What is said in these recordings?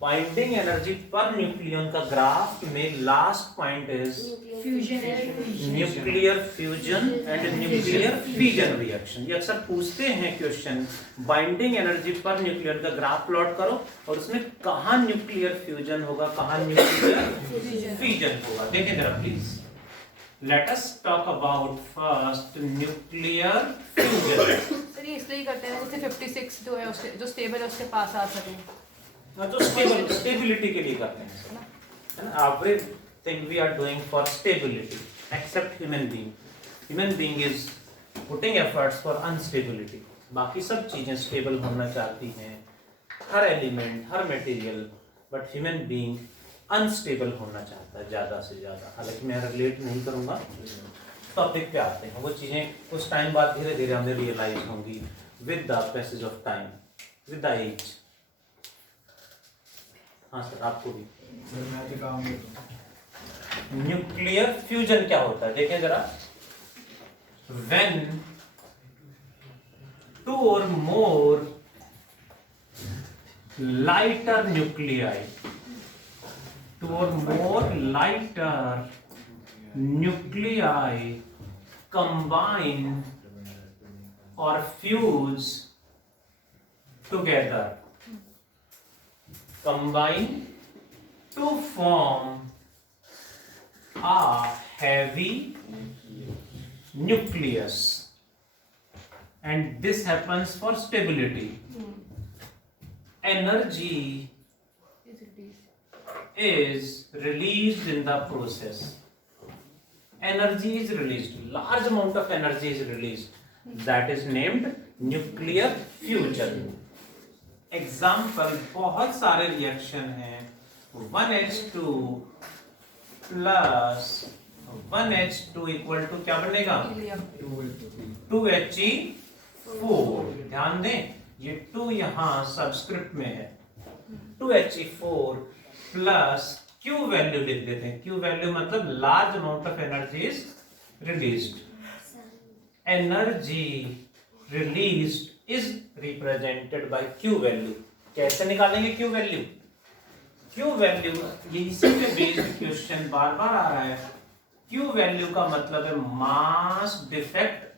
Binding energy per nucleon का graph में last point is nuclear fusion and nuclear fission reaction. ये अक्सर पूछते हैं क्वेश्चन, बाइंडिंग एनर्जी पर न्यूक्लियर का ग्राफ प्लॉट करो और उसमें कहां न्यूक्लियर फ्यूजन होगा, कहां न्यूक्लियर फिजन होगा। देखिए जरा please, let us talk about first nuclear fusion. Sir ये इसलिए करते हैं जैसे 56 जो है उससे जो स्टेबल है उसके पास आ सके, जो स्टेबिलिटी के लिए करते हैं, है ना। Everything we are doing for stability except human being. Human being is putting efforts for unstability. बाकी सब चीजें स्टेबल होना चाहती हैं, हर एलिमेंट, हर material, but human being unstable होना चाहता है ज्यादा से ज्यादा। हालांकि मैं रिलेट नहीं करूंगा, टॉपिक पे आते हैं। वो चीजें कुछ टाइम बाद धीरे धीरे हमें रियलाइज होंगी with the passage of time, with the age. हाँ सर, आपको भी न्यूक्लियर फ्यूजन क्या होता है देखें जरा। व्हेन टू और more lighter nuclei, two or more lighter nuclei combine or fuse together, combine to form a heavy nucleus, and this happens for stability. Energy is released in the process. Energy is released, large amount of energy is released, that is named nuclear fusion. Example, बहुत सारे reaction हैं। 1H2 plus 1H2 equal to क्या बनेगा, 2He4। ध्यान दें, ये 2 यहाँ subscript में है। 2He4 प्लस क्यू वैल्यू लिख देते हैं। क्यू वैल्यू मतलब large amount of energy is released. Energy released is represented by Q value. कैसे निकालेंगे क्यू वैल्यू? क्यू वैल्यू, ये इसी पे बेस्ड क्वेश्चन बार बार आ रहा है। क्यू वैल्यू का मतलब है मास डिफेक्ट।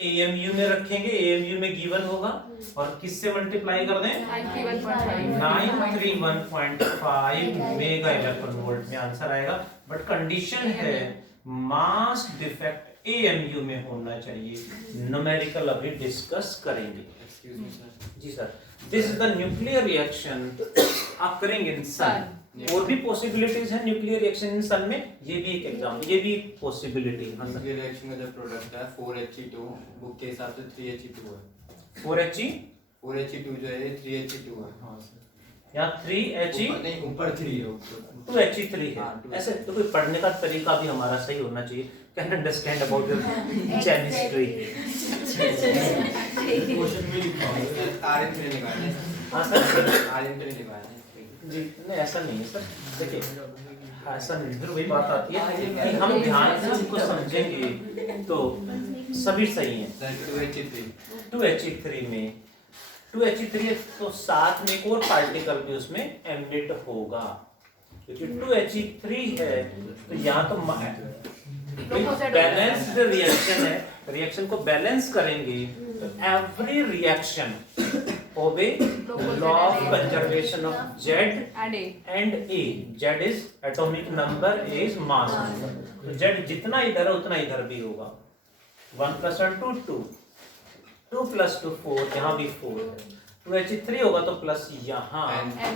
एएमयू में रखेंगे, एएमयू में गिवन होगा और किससे मल्टीप्लाई कर दें, 931.5 मेगा इलेक्ट्रॉन वोल्ट में आंसर आएगा। बट कंडीशन है मास डिफेक्ट एएमयू में होना चाहिए। न्यूमेरिकल अभी डिस्कस करेंगे। जी sir, this is the nuclear reaction occurring in sun. और भी पॉसिबिलिटीज है न्यूक्लियर रिएक्शन इन सन में, ये भी एक एग्जांपल, ये भी एक पॉसिबिलिटी है। न्यूक्लियर रिएक्शन का जो प्रोडक्ट है 4He2, बुक के हिसाब से 3He2 है। 4He2 जो है 3He2 है। हां सर, यहाँ 3He नहीं, ऊपर 3 है, 2He3 है। ऐसे तो कोई पढ़ने का तरीका भी हमारा सही होना चाहिए। Can understand about your chemistry. Question में लिखा है आरएन में निकालना है। हां सर, आरएन में निकालना है जी। नहीं ऐसा नहीं है सर, देखिए ऐसा नहीं, वही बात आती है कि हम ध्यान से उनको समझेंगे तो सभी सही है। 2He3 में 2He3 तो साथ में एक और पार्टिकल भी उसमें एमिट होगा, क्योंकि 2He3 है तो यहाँ तो बैलेंस्ड रिएक्शन है। रिएक्शन को बैलेंस करेंगे तो every reaction obey law of conservation of Z and A. Z is atomic number, A is mass number. तो Z जितना इधर है उतना इधर भी होगा। 1 + 1 2 2, 2 + 2 4, यहाँ भी 4 है। 2He3 होगा तो प्लस यहाँ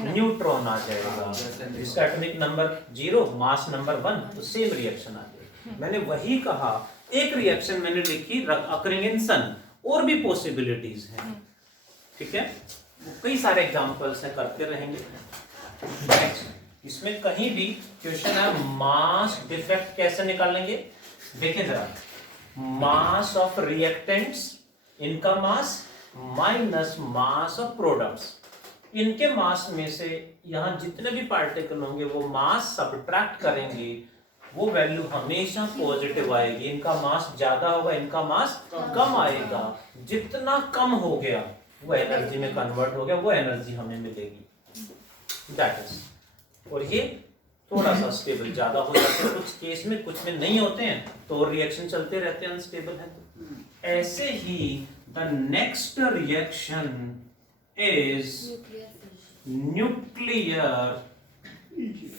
न्यूट्रॉन आ जाएगा। इसका एटॉमिक नंबर 0, मास नंबर 1, तो सेम रिएक्शन आ जाएगा। मैंने वही कहा, एक रिएक्शन मैंने लिखी अकरिंग इन सन, और भी पॉसिबिलिटीज हैं। ठीक है, कई सारे एग्जांपल्स हैं, करते रहेंगे। नेक्स्ट, इसमें कहीं भी क्वेश्चन है मास डिफेक्ट कैसे निकालेंगे। देखिए जरा, मास ऑफ रिएक्टेंट्स, इनका मास माइनस मास ऑफ प्रोडक्ट्स। इनके मास में से यहाँ जितने भी पार्टिकल होंगे वो मास सब्ट्रैक्ट करेंगे, वो वैल्यू हमेशा पॉजिटिव आएगी। इनका मास ज्यादा होगा, इनका मास कम आएगा। जितना कम हो गया वो एनर्जी में कन्वर्ट हो गया, वो एनर्जी हमें मिलेगी। दैट इज, और ये थोड़ा सा स्टेबल ज्यादा हो जाते हैं कुछ केस में, कुछ में नहीं होते हैं, तो रिएक्शन चलते रहते हैं अनस्टेबल है तो। ऐसे ही the next reaction is nuclear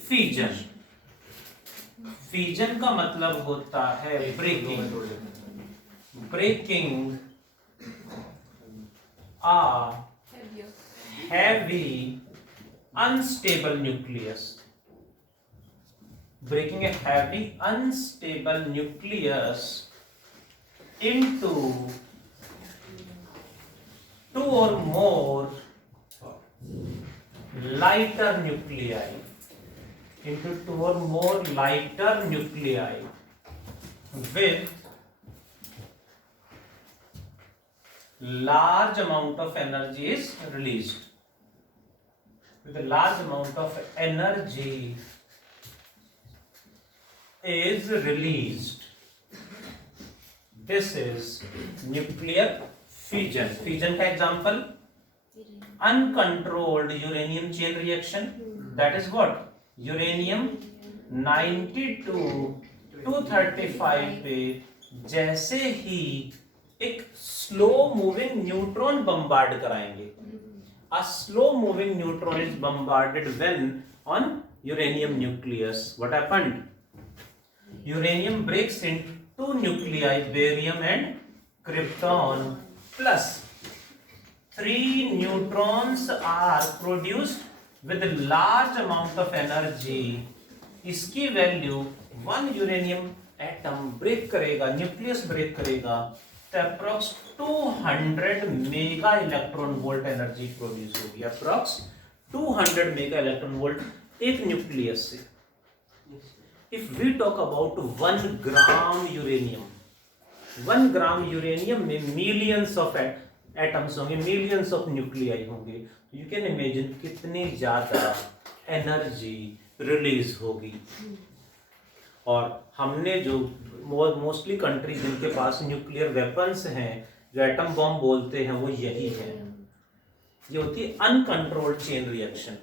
fission. Fission का मतलब होता है breaking a heavy unstable nucleus, breaking a heavy unstable nucleus into two or more lighter nuclei, into two or more lighter nuclei with large amount of energy is released. With a large amount of energy is released. This is nuclear fission. Fission का example uncontrolled uranium chain reaction. That is what? Uranium 92 235 पे जैसे ही एक slow moving neutron bombard कराएंगे। A slow moving neutron is bombarded when on uranium nucleus. What happened? Uranium breaks into two nuclei, barium and krypton, plus 3 neutrons are produced with a large amount of energy. इसकी value 1 uranium atom break करेगा, nucleus break करेगा, तो approx 200 mega electron volt energy produce होगी। Approx 200 mega electron volt एक nucleus से। If we talk about 1 gram uranium, 1 gram uranium में millions of atoms होंगे, millions of nuclei होंगे। You can imagine कितनी ज्यादा एनर्जी रिलीज होगी। और हमने जो मोस्टली कंट्री जिनके पास न्यूक्लियर वेपन्स हैं, जो एटम बॉम्ब बोलते हैं, वो यही है। ये होती है अनकंट्रोल्ड चेन रिएक्शन।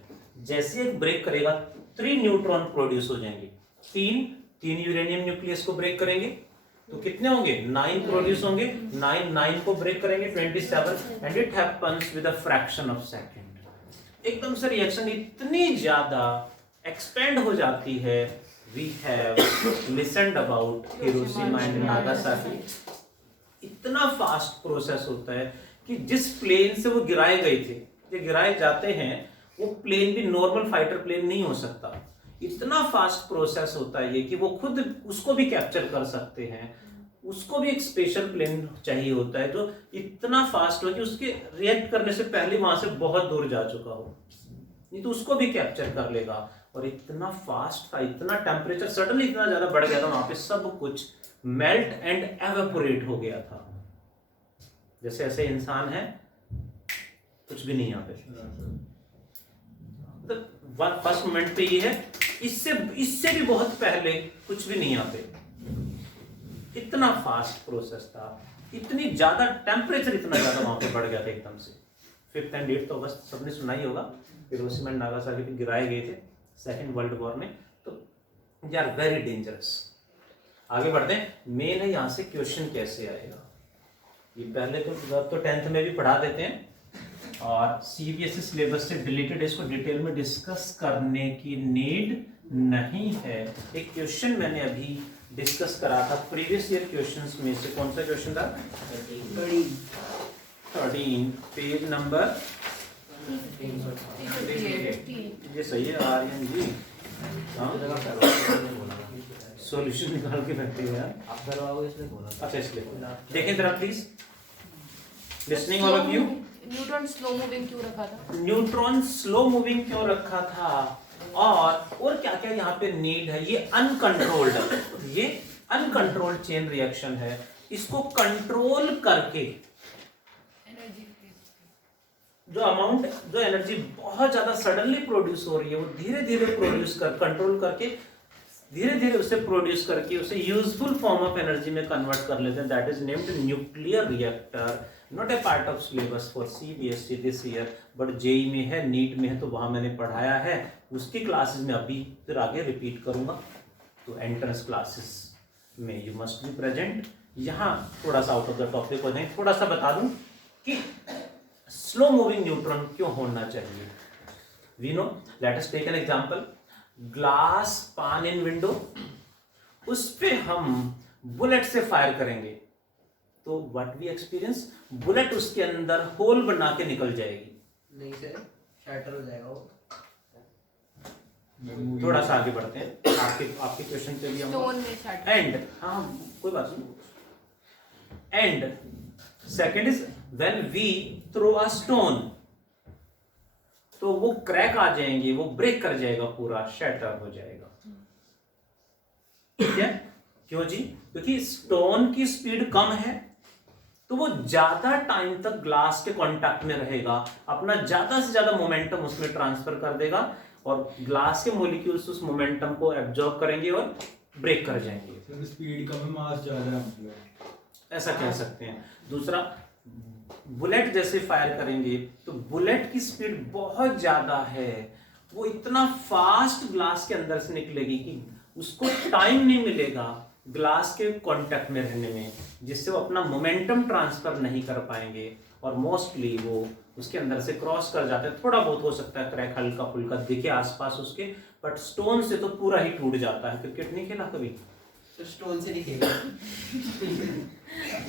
जैसे एक ब्रेक करेगा 3 न्यूट्रॉन प्रोड्यूस हो जाएंगे। तीन यूरेनियम न्यूक्लियस को ब्रेक करेंगे तो कितने होंगे? 9 प्रोड्यूस होंगे। 9 को ब्रेक करेंगे 27, and it happens with a fraction of second. एकदम से रिएक्शन इतनी ज्यादा एक्सपेंड हो जाती है। We have listened about Hiroshima and Nagasaki. इतना फास्ट प्रोसेस होता है कि जिस प्लेन से वो गिराए गए थे, जो गिराए जाते हैं, वो प्लेन भी नॉर्मल फाइटर प्लेन नहीं हो सकता। इतना फास्ट प्रोसेस होता है ये कि वो खुद उसको भी कैप्चर कर सकते हैं। उसको भी एक स्पेशल प्लेन चाहिए होता है जो इतना फास्ट हो कि उसके रिएक्ट करने से पहले वहां से बहुत दूर जा चुका हो, नहीं तो उसको भी कैप्चर कर लेगा। और इतना फास्ट था, इतना टेम्परेचर सडनली इतना ज्यादा बढ़ गया था, वहां पे सब कुछ मेल्ट एंड एवेपोरेट हो गया था। जैसे ऐसे इंसान है, कुछ भी नहीं यहाँ पे। तो फर्स्ट मोमेंट पे ये है, इससे भी बहुत पहले कुछ भी नहीं यहाँ पे। इतना फास्ट प्रोसेस था, इतनी ज्यादा टेम्परेचर इतना ज्यादा वहां पे बढ़ गया था एकदम से। 5th and 8th अगस्त सबने सुना ही होगा, हिरोशिमा एंड नागासाकी पे गिराए गए थे सेकेंड वर्ल्ड वॉर में। तो दे आर वेरी डेंजरस। आगे बढ़ते हैं। मेन है यहाँ से क्वेश्चन कैसे आएगा। ये पहले तो 10th में भी पढ़ा देते हैं, और सीबीएसई सिलेबस से रिलेटेड इसको डिटेल में डिस्कस करने की नीड नहीं है। एक क्वेश्चन मैंने अभी डिस्कस करा था प्रीवियस ईयर क्वेश्चंस में से। कौन सा क्वेश्चन था? 13 पेज नंबर, ये सही है आर्यन जी। सॉल्यूशन निकाल के रखते हैं आप करवाओगे इसलिए बोला। अच्छा, इसलिए देखें जरा please, listening all of you. Neutron slow moving क्यों रखा था? न्यूट्रॉन स्लो मूविंग क्यों रखा था, और क्या क्या यहाँ पे नीड है। ये अनकंट्रोल्ड है, ये अनकंट्रोल्ड चेन रिएक्शन है। इसको कंट्रोल करके जो एनर्जी बहुत ज्यादा सडनली प्रोड्यूस हो रही है, वो धीरे धीरे प्रोड्यूस कर कंट्रोल करके धीरे धीरे उसे प्रोड्यूस करके उसे यूजफुल फॉर्म ऑफ एनर्जी में कन्वर्ट कर लेते हैं। That is named nuclear reactor. Not a part of syllabus for CBSE this year, but JEE में है, नीट में है, तो वहां मैंने पढ़ाया है, उसकी क्लासेस में अभी फिर आगे रिपीट करूंगा। तो एंट्रेंस क्लासेस में यू मस्ट बी प्रेजेंट। यहाँ थोड़ा सा आउट ऑफ द टॉपिक हो जाए, थोड़ा सा बता दूं कि स्लो मूविंग न्यूट्रॉन क्यों होना चाहिए। We know, let us take an example, glass pane in window, उस पे हम बुलेट से फायर करेंगे तो व्हाट वी एक्सपीरियंस, बुलेट उसके अंदर होल बना के निकल जाएगी। नहीं सर, शैटर हो जाएगा वो। थोड़ा सा आगे बढ़ते हैं, आपके क्वेश्चन पे भी हम स्टोन में शट एंड, हाँ कोई बात नहीं। And second is when we throw a stone, तो वो क्रैक आ जाएंगे, वो ब्रेक कर जाएगा, पूरा शैटर हो जाएगा। ठीक है, क्यों जी? क्योंकि स्टोन की स्पीड कम है, तो वो ज्यादा टाइम तक ग्लास के कांटेक्ट में रहेगा, अपना ज्यादा से ज्यादा मोमेंटम उसमें ट्रांसफर कर देगा, और ग्लास के मॉलिक्यूल्स उस मोमेंटम को एब्जॉर्ब करेंगे और ब्रेक कर जाएंगे। स्पीड कम है, मास ज्यादा है, ऐसा कह सकते हैं। दूसरा, बुलेट जैसे फायर करेंगे तो बुलेट की स्पीड बहुत ज्यादा है, वो इतना फास्ट ग्लास के अंदर से निकलेगी कि उसको टाइम नहीं मिलेगा ग्लास के कांटेक्ट में रहने में, जिससे वो अपना मोमेंटम ट्रांसफर नहीं कर पाएंगे, और मोस्टली वो उसके अंदर से क्रॉस कर जाते हैं। थोड़ा बहुत हो सकता है क्रैक, हल्का फुल्का दिखे आसपास उसके, बट स्टोन से तो पूरा ही टूट जाता है। क्रिकेट नहीं खेला कभी? तो स्टोन से दिखेगा।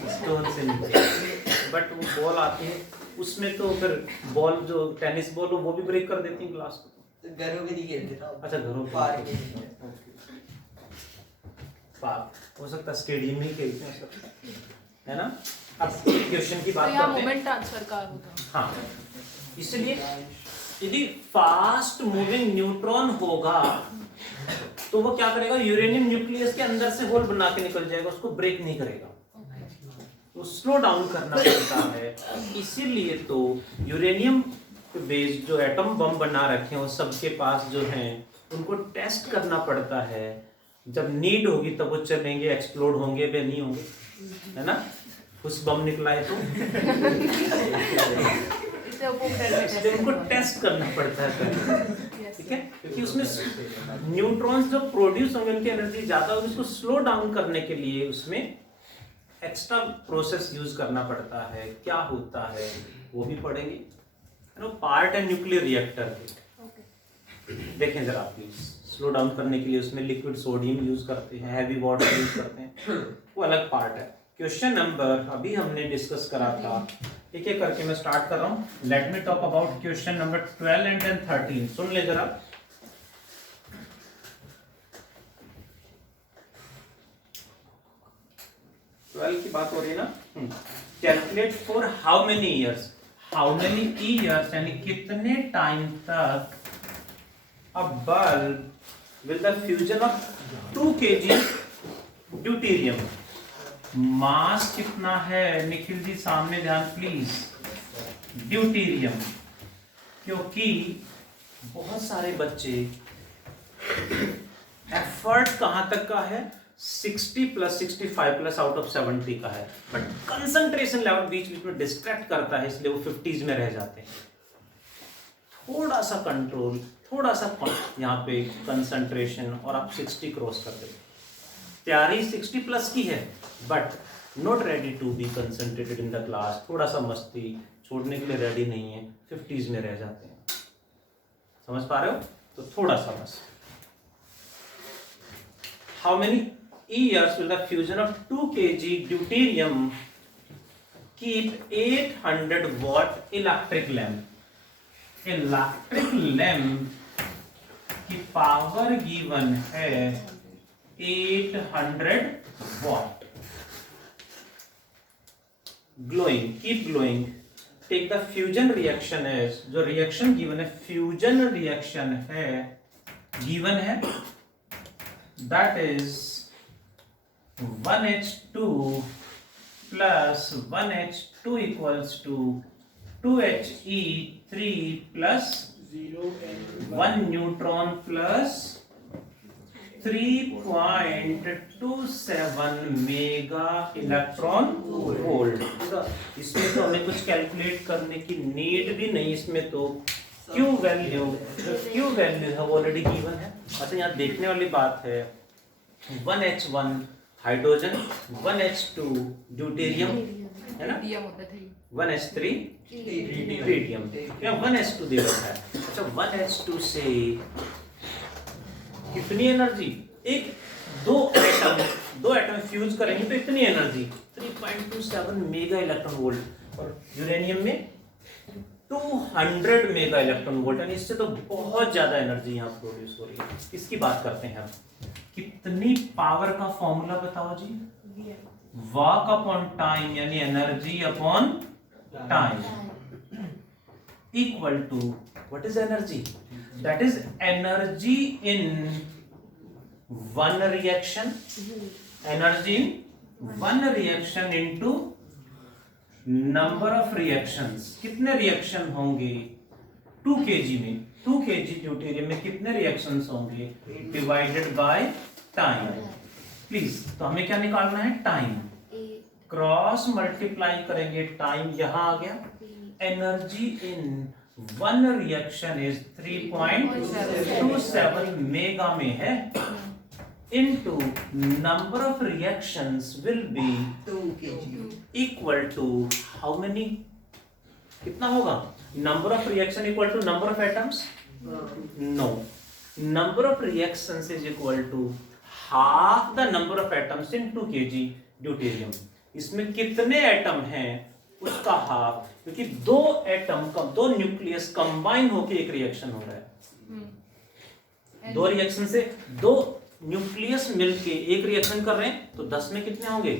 स्टोन से नहीं, बट वो बॉल आती है उसमें, तो फिर बॉल जो टेनिस बॉल हो वो भी ब्रेक कर देती है ग्लास को। तो घरों में नहीं खेलते ना। अच्छा, घरों पे पार्क में। पार्क हो सकता है, स्टेडियम में ही खेलते हैं सब, है ना। अब क्वेश्चन की बात तो यहाँ करते हैं। मोमेंट ट्रांसफर का होता है। हाँ, इसलिए यदि फास्ट मूविंग न्यूट्रॉन होगा तो वो क्या करेगा, यूरेनियम न्यूक्लियस के अंदर से होल बना के निकल जाएगा, उसको ब्रेक नहीं करेगा, तो स्लो डाउन करना पड़ता है। इसीलिए तो यूरेनियम बेस्ड जो एटम बम बना रखे हैं वो सबके पास जो हैं, उनको टेस्ट करना पड़ता है। जब नीड होगी तब वो चलेंगे, एक्सप्लोड होंगे वे नहीं होंगे, है ना। कुछ बम निकला है तो इसलिए उनको टेस्ट करना पड़ता है पहले, ठीक है, क्योंकि उसमें न्यूट्रॉन्स जो प्रोड्यूस होंगे उनकी एनर्जी ज्यादा होगी, उसको स्लो डाउन करने के लिए उसमें एक्स्ट्रा प्रोसेस यूज करना पड़ता है। क्या होता है वो भी पढ़ेंगे, पार्ट है न्यूक्लियर रिएक्टर के। देखें जरा प्लीज, स्लो डाउन करने के लिए उसमें लिक्विड सोडियम यूज करते हैं, हैवी वाटर यूज करते हैं, वो अलग पार्ट है। क्वेश्चन नंबर अभी हमने डिस्कस करा था, एक एक करके मैं स्टार्ट कर रहा हूं। Let me talk about question number 12 and 13। सुन ले जरा। की बात हो रही है ना। Calculate for how many years, how many years यानी कितने टाइम तक a bulb with the fusion of 2 kg deuterium. Mass कितना है निखिल जी, सामने ध्यान प्लीज, ड्यूटेरियम। क्योंकि बहुत सारे बच्चे, एफर्ट कहां तक का है, 60 प्लस 65 प्लस आउट ऑफ 70 का है, बट कंसंट्रेशन लेवल बीच बीच में डिस्ट्रैक्ट करता है, इसलिए वो 50s में रह जाते हैं। थोड़ा सा कंट्रोल, थोड़ा सा यहाँ पे कंसंट्रेशन, और आप 60 क्रॉस कर देते। तैयारी 60 प्लस की है, but not ready to be concentrated in the class, थोड़ा सा मस्ती छोड़ने के लिए रेडी नहीं है, 50s में रह जाते हैं। समझ पा रहे हो? तो थोड़ा सा बस। How many years will the fusion of 2 kg deuterium keep 800 watt electric lamp। Electric lamp की पावर गिवन है 800 watt। Glowing, keep glowing. Take the fusion reaction as, जो रिएक्शन गिवन है, फ्यूजन रिएक्शन है गिवन है, that is 1H2 plus 1H2 equals to 2He3 plus 1 neutron plus 3.27 mega electron volt. इसमें तो हमें कुछ कैलकुलेट करने की नीड भी नहीं, इसमें तो Q वैल्यू है ऑलरेडी गिवन है। अच्छा यहाँ देखने वाली बात है 1H1 हाइड्रोजन, 1H2 ड्यूटेरियम है ना, 1H3 ट्रीटियम, या 1H2 दे रखा है। अच्छा 1H2 से कितनी एनर्जी, दो एटम फ्यूज करेंगे तो इतनी एनर्जी 3.27 मेगा इलेक्ट्रॉन वोल्ट, और यूरेनियम में 200 मेगा इलेक्ट्रॉन वोल्ट, यानी इससे तो बहुत ज्यादा एनर्जी यहाँ प्रोड्यूस हो रही है। इसकी बात करते हैं अब, कितनी पावर का फॉर्मूला बताओ जी, वर्क अपॉन टाइम यानी energy upon time equal to what is energy, that is energy in one reaction, energy in one reaction into number of reactions. कितने रिएक्शन होंगे 2 kg में, 2 kg ड्यूटेरियम में कितने reactions होंगे divided by time. Please, तो हमें क्या निकालना है, टाइम, क्रॉस मल्टीप्लाई करेंगे टाइम, यहां आ गया energy in one reaction is 3.27 mega में है, into number of reactions will be 2 kg equal to how many, कितना होगा, number of reaction equal to number of atoms, no, number of reactions is equal to half the number of atoms in 2 kg deuterium। इसमें कितने atom हैं उसका half, क्योंकि दो nucleus combine होकर एक रिएक्शन हो रहा है, दो रिएक्शन से दो न्यूक्लियस मिलके एक रिएक्शन कर रहे हैं, तो 10 में कितने होंगे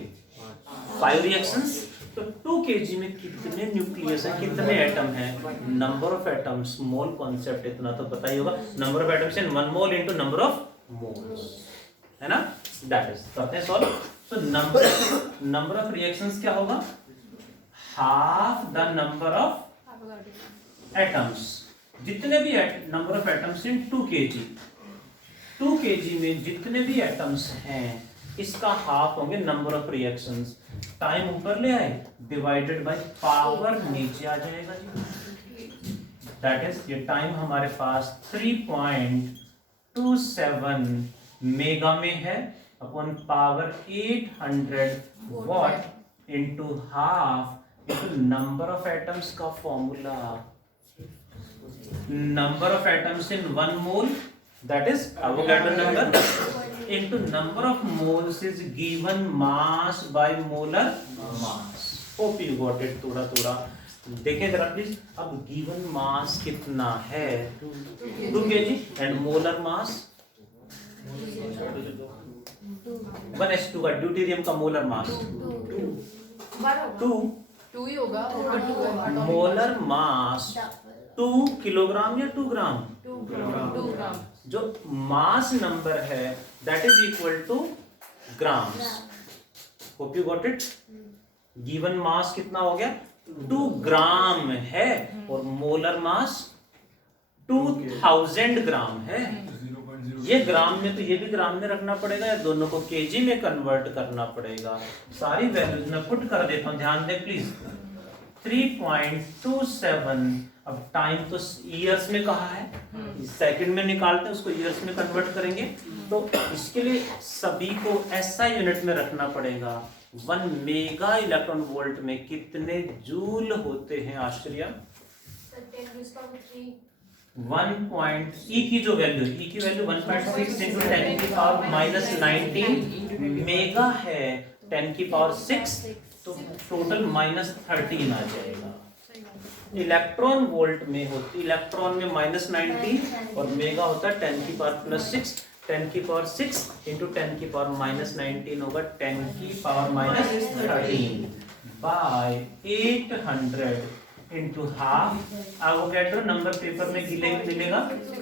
5 रिएक्शंस। तो 2 kg में कितने न्यूक्लियस है, कितने एटम हैं, number of atoms, mole concept इतना तो पता ही होगा, number of atoms in 1 mole into number of moles, है ना, दैट इज, करते हैं solve. So number of reactions क्या होगा, half the number of atoms, जितने भी number of atoms in 2 kg, 2 kg में जितने भी एटम्स हैं इसका हाफ होंगे नंबर ऑफ रिएक्शंस। टाइम ऊपर ले आए, डिवाइडेड बाय पावर नीचे आ जाएगा जी, दैट इज ये टाइम हमारे पास 3.27 मेगा में है upon power 800 watt into half into number of atoms का formula, number of atoms in 1 mole, that is Avogadro number into number of moles is given mass by molar mass। Hope you got it थोड़ा देखें जरा please. अब given mass कितना है 2 kg and molar mass 1H2 का deuterium का molar mass 2 ही होगा, ऊपर 2 है, मोलर मास 2 किलोग्राम या 2 ग्राम, 2 ग्राम, जो मास नंबर है that is equal two grams. Hope you got it. Given mass कितना हो गया 2 ग्राम है और मोलर मास 2000 ग्राम है। ये ग्राम में तो ये भी ग्राम में रखना पड़ेगा या दोनों को केजी में कन्वर्ट करना पड़ेगा। सारी वैल्यूज में पुट कर देता हूं, ध्यान दें प्लीज। 3.27 अब टाइम तो ईयर्स में कहा है, सेकंड में निकालते हैं उसको ईयर्स में कन्वर्ट करेंगे, तो इसके लिए सभी को ऐसा यूनिट में रखना पड़ेगा। 1 मेगा इलेक्ट्रॉन वोल्ट में कितने जूल होते हैं आश्चर्य? 1. E की जो वैल्यू E की वैल्यू 1.6 into 10 की पावर -19 मेगा है 10 की पावर 6, तो टोटल -13 आ जाएगा। इलेक्ट्रॉन वोल्ट में होती, इलेक्ट्रॉन में -19 और मेगा होता है 10 की पावर +6, 10 की पावर 6 into 10 की पावर -19 होगा 10 की power -13 by 800 into half. Avogadro number paper में मिलेगा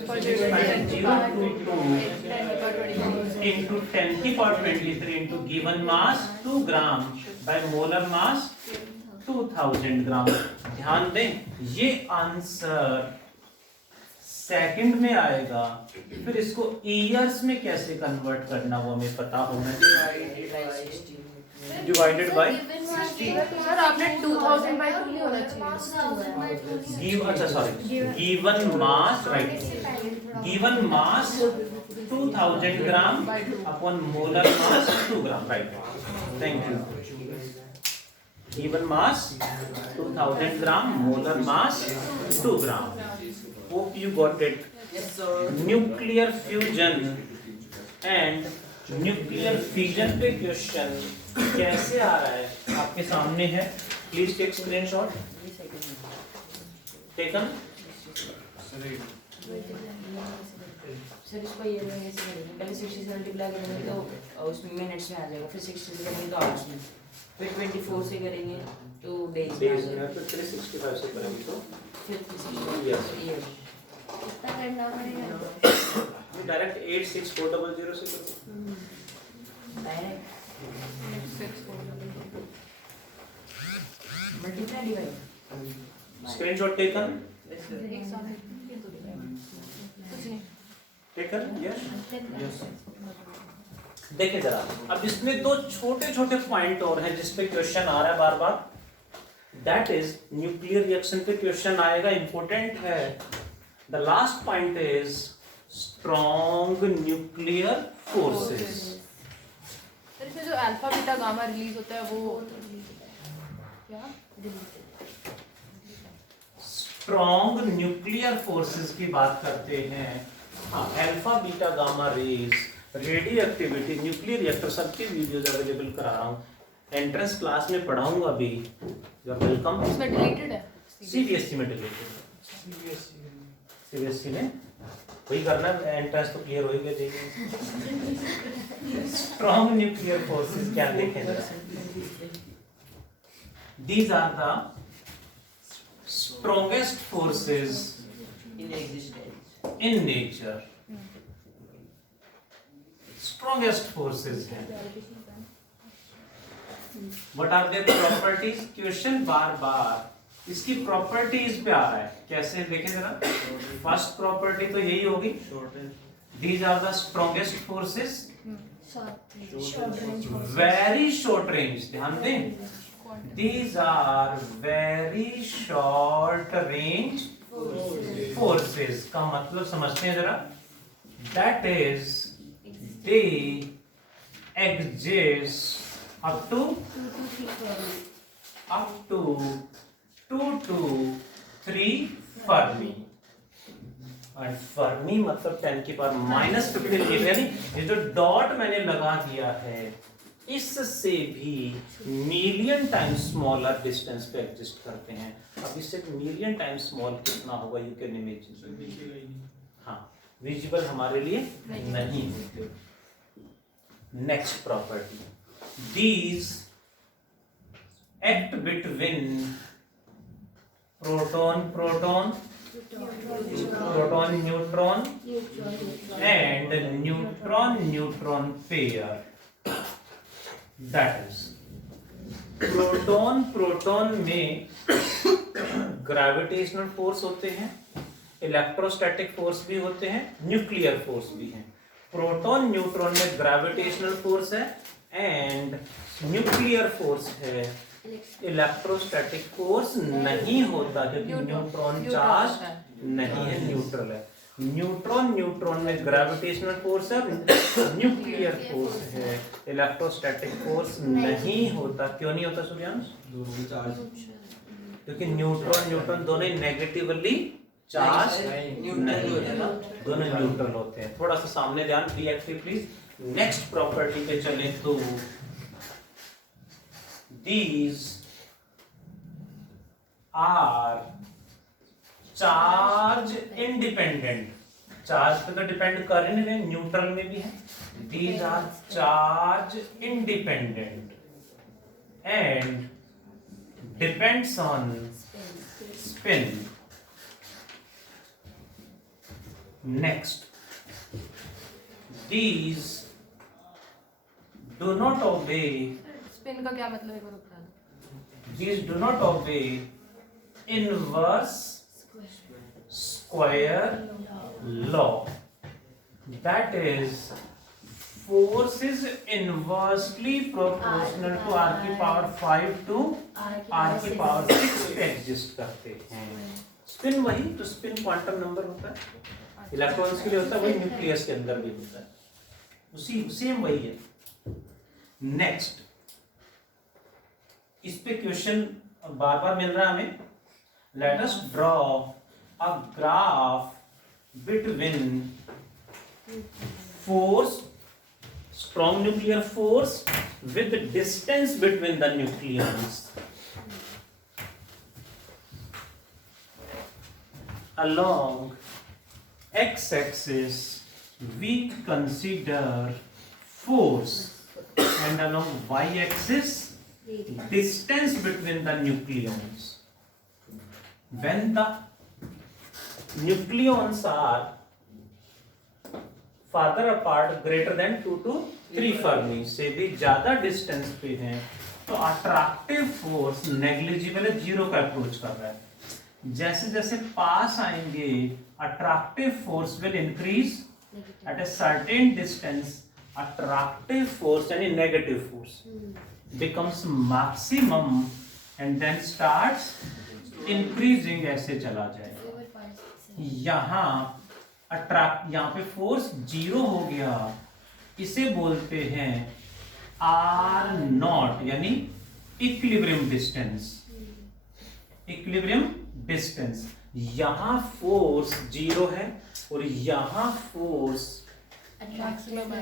0.022 into 10 की power 23 into given mass 2 gram by molar mass 2000 gram. ध्यान दें ये आंसर सेकंड में आएगा, फिर इसको ईयर्स में कैसे कन्वर्ट करना वो हमें पता होना चाहिए। डिवाइडेड बाय सर आपने 2000 by 2 नहीं होना चाहिए। गिव, अच्छा sorry, given mass, right, given mass 2000 gram upon molar mass 2 gram, right, thank you. Given mass 2000 gram, molar mass 2 gram. Hope you got it. Nuclear fusion and nuclear fission पे question कैसे आ रहा है आपके सामने है, please take screenshot. Taken. Sir इसको ये ऐसे करेंगे, पहले 60 से मल्टीप्लाई करेंगे तो उसमें मिनट्स में आ जाएगा, फिर 60 से करेंगे तो आवर्स में, फिर 24 से करेंगे तो डेज में आ जाएगा, फिर 365 से करेंगे तो फिर 365 Yes. ईयर। कितना करना पड़ेगा? डायरेक्ट 86400 से करो। Direct multiply divide. Screenshot taken. कुछ नहीं। Taken, yes. देखिए जरा, अब इसमें दो छोटे छोटे पॉइंट और हैं जिस पे क्वेश्चन आ रहा है बार बार। दैट इज न्यूक्लियर रिएक्शन पे क्वेश्चन आएगा, इंपॉर्टेंट है। The last point is strong nuclear forces. Sir इसमें जो अल्फा बीटा गामा रिलीज होता है वो क्या? स्ट्रॉन्ग न्यूक्लियर फोर्सेस की बात करते हैं। हाँ, alpha beta gamma rays, radioactivity, nuclear reactor, सबकी वीडियोज अवेलेबल करा रहा हूँ। एंट्रेंस क्लास में पढ़ाऊंगा भी। You are welcome. इसमें डिलीटेड है। सीबीएसई में डिलीटेड, सीबीएसई में वही करना है, एंट्रेंस तो क्लियर हो ही गया। स्ट्रॉन्ग न्यूक्लियर फोर्सेस क्या देखें जरा। These are the strongest forces in existence in nature, strongest forces हैं। What are their properties? Question बार बार इसकी प्रॉपर्टीज पे आ रहा है, कैसे देखें जरा। फर्स्ट प्रॉपर्टी तो यही होगी, these are the strongest forces, short range very short range, ध्यान दें, these are very short range forces का मतलब समझते हैं जरा। That is they exist up to 2 to 3 Fermi। और फर्मी मतलब 10 की पावर -15 मीटर, यानी ये जो डॉट मैंने लगा दिया है इससे भी मिलियन टाइम्स स्मॉलर डिस्टेंस पे एग्जिस्ट करते हैं। अब इससे मिलियन टाइम्स स्मॉल कितना होगा यू कैन इमेजिन। हाँ, विजिबल हमारे लिए नहीं है। Next property, these act between proton proton, proton neutron and neutron neutron pair. That is proton proton में ग्रेविटेशनल फोर्स होते हैं, इलेक्ट्रोस्टैटिक फोर्स भी होते हैं, न्यूक्लियर फोर्स भी है। प्रोटॉन न्यूट्रॉन में ग्रेविटेशनल फोर्स है एंड न्यूक्लियर फोर्स है, इलेक्ट्रोस्टैटिक फोर्स नहीं होता क्योंकि न्यूट्रॉन चार्ज नहीं है, न्यूट्रल है। न्यूट्रॉन न्यूट्रॉन में ग्रेविटेशनल फोर्स है, न्यूक्लियर फोर्स है, इलेक्ट्रोस्टैटिक फोर्स नहीं होता। क्यों नहीं होता सूर्यांश? दोनों चार्ज, क्योंकि न्यूट्रॉन न्यूट्रॉन दोनों नेगेटिवली चार्ज दोनों न्यूट्रल होते हैं। थोड़ा सा सामने ध्यान, be active please. Next property पे चले तो these are charge independent. Charge पे तो डिपेंड कर रहे हैं, न्यूट्रल में भी है। these are charge independent and depends on spin। next, these do not obey, spin का क्या मतलब है वो बता दो। these do not obey inverse square law. That is, force is inversely proportional to r की पावर 5 to r की power 6 पे एग्जिस्ट करते हैं। स्पिन वही तो स्पिन क्वांटम नंबर होता है, इलेक्ट्रॉन्स के लिए होता है, वही न्यूक्लियस के अंदर भी होता है, उसी सेम वही है। नेक्स्ट, इस पे क्वेश्चन बार बार मिल रहा है हमें। Let us draw a graph between force, strong nuclear force with the distance between the nucleons. Along x-axis we consider force and along y-axis distance between the nucleons. When the nucleons are farther apart greater than 2 to 3 Fermi से भी ज्यादा distance पे हैं तो attractive force negligible है, zero का approach कर रहा है। जैसे जैसे पास आएंगे attractive force will increase at a certain distance, attractive force यानी negative force becomes maximum and then starts increasing, ऐसे चला जाएगा। यहाँ यहाँ पे फोर्स जीरो हो गया, इसे बोलते हैं आर नॉट यानी इक्विलिब्रियम डिस्टेंस। इक्विलिब्रियम डिस्टेंस, यहाँ फोर्स जीरो है और यहाँ फोर्स मैक्सिमम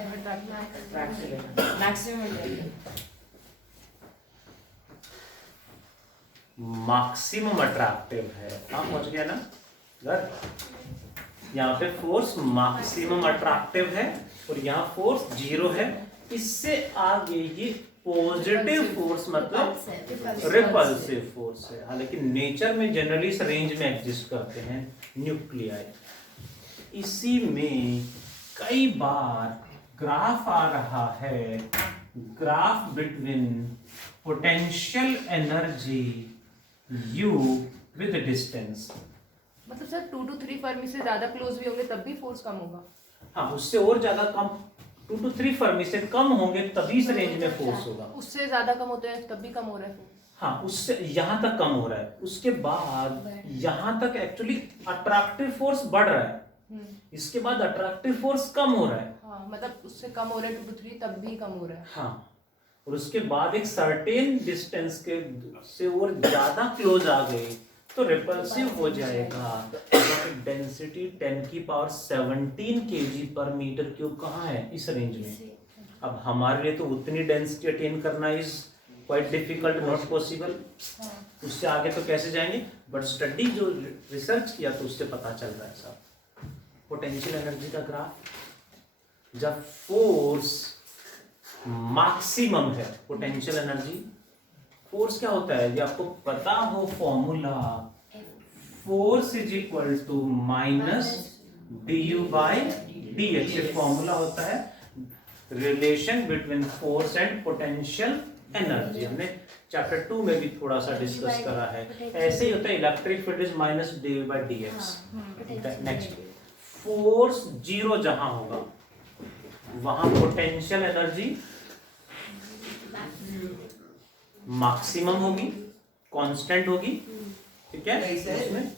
मैक्सिमम अट्रैक्टिव है। हाँ पहुंच गया ना घर। यहाँ पे फोर्स मैक्सिमम अट्रैक्टिव है और यहाँ फोर्स जीरो है। इससे आगे ये पॉजिटिव फोर्स मतलब रिपल्सिव फोर्स है। हालांकि नेचर में जनरली इस रेंज में एग्जिस्ट करते हैं न्यूक्लियाई। इसी में कई बार ग्राफ आ रहा है, graph between potential energy U with distance. मतलब सर 2 to 3 फर्मी से ज्यादा क्लोज भी होंगे तब भी फोर्स कम होगा? हाँ, उससे और ज्यादा कम 2 to 3 फर्मी से कम होंगे तभी इस रेंज में फोर्स होगा। उससे ज्यादा कम होते हैं तब भी कम हो रहा है फोर्स? हाँ, उससे यहाँ तक कम हो रहा है, उसके बाद यहाँ तक एक्चुअली अट्रैक्टिव फोर्स बढ़ रहा है, इसके बाद अट्रैक्टिव फोर्स कम हो रहा है। हाँ, मतलब उससे कम हो रहा है 2 to 3 तब भी कम हो रहा है। हाँ, और उसके बाद एक सर्टेन डिस्टेंस के से और ज्यादा क्लोज आ गए तो रिपल्सिव हो जाएगा। डेंसिटी 10 की पावर 17 kg पर मीटर क्यूब कहाँ है? इस रेंज में। अब हमारे लिए तो उतनी डेंसिटी अटेन करना is quite difficult, not possible. उससे आगे तो कैसे जाएंगे? बट स्टडी जो रिसर्च किया तो उससे पता चल रहा है साहब। पोटेंशियल एनर्जी का ग्राफ, जब फोर्स मैक्सिमम है पोटेंशियल एनर्जी, फोर्स क्या होता है ये आपको पता हो formula, force is equal to minus du by dx। ये फॉर्मूला होता है relation between force and potential energy. हमने चैप्टर 2 में भी थोड़ा सा डिस्कस करा है। ऐसे ही होता है electric field is minus du by dx। Next, force zero जहां होगा वहां पोटेंशियल एनर्जी मैक्सिमम होगी, कांस्टेंट होगी, ठीक है? इसमें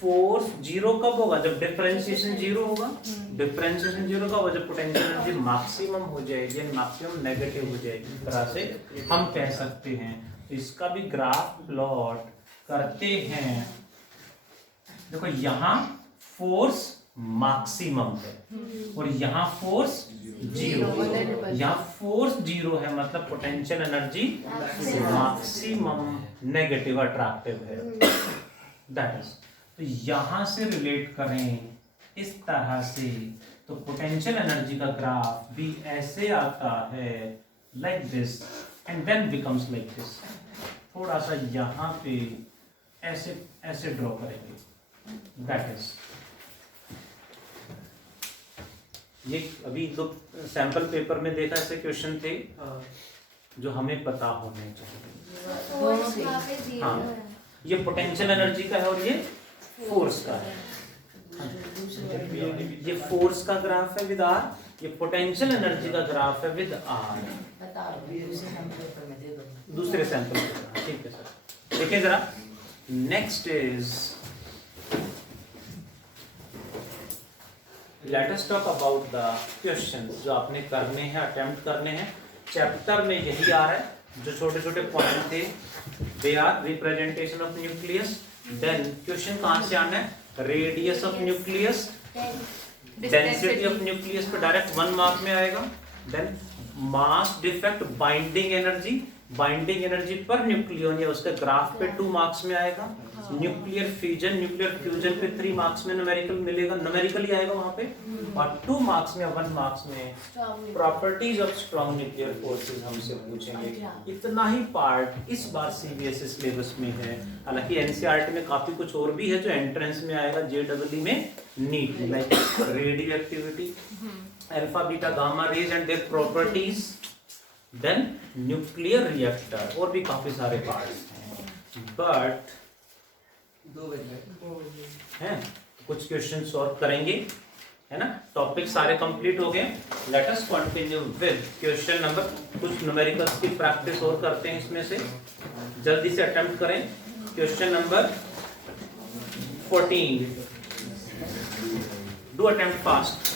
फोर्स जीरो कब होगा? जब डिफरेंशिएशन जीरो होगा। डिफरेंशिएशन जीरो कब होगा? जब पोटेंशियल एनर्जी मैक्सिमम हो जाएगी, मैक्सिमम नेगेटिव हो जाएगी। इस तरह से हम कह सकते हैं। तो इसका भी ग्राफ प्लॉट करते हैं। देखो यहाँ फोर्स मैक्सिमम है और यहाँ फोर्स जीरो। यहाँ फोर्स जीरो है मतलब potential energy maximum negative attractive है। दैट इज, तो यहाँ से रिलेट करें इस तरह से तो पोटेंशियल एनर्जी का ग्राफ भी ऐसे आता है like this and then becomes like this. थोड़ा सा यहाँ पे ऐसे ऐसे ड्रॉ करेंगे। दैट इज, ये अभी दो सैंपल पेपर में देखा ऐसे क्वेश्चन थे। जो हमें पता होने चाहिए। फोर्स यहाँ पे जीरो हाँ। है। ये पोटेंशियल एनर्जी का है और ये फोर्स का है। ये फोर्स का ग्राफ है विद आर, ये पोटेंशियल एनर्जी का ग्राफ है विद आर। बता दूसरे सैंपल पेपर में दे दो। दूसरे सैंपल पे, ठीक है सर। देखिए जरा, next is let us talk about the question जो आपने करने हैं, अटेम्प्ट करने हैं। चैप्टर में यही आ रहा है, जो छोटे छोटे पॉइंट थे they are representation of nucleus. Then question कहाँ से आना है, radius of nucleus, density of nucleus पे डायरेक्ट 1 मार्क में आएगा। Then mass defect, binding energy per nucleon या उसके ग्राफ पे 2 मार्क्स में आएगा। न्यूक्लियर फ्यूजन पे 3 मार्क्स में न्यूमेरिकल मिलेगा, न्यूमेरिकल ही आएगा वहां पे। और 2 मार्क्स में, 1 मार्क्स में properties of strong nuclear forces हमसे पूछेंगे। इतना ही पार्ट इस बार सीबीएसई सिलेबस में है। हालांकि एनसीईआरटी में काफी कुछ और भी है जो एंट्रेंस में आएगा, जेडब्ल्यू में NEET, like radioactivity, alpha beta gamma rays and their properties, then nuclear reactor, और भी काफी सारे पार्ट्स हैं। बट 2 बजे हैं कुछ क्वेश्चन सॉल्व करेंगे, है ना। टॉपिक सारे कंप्लीट हो गए। Let us continue with question number, कुछ न्यूमेरिकल्स की प्रैक्टिस और करते हैं इसमें से, जल्दी से अटेम्प्ट करें। Question number 14, do attempt fast.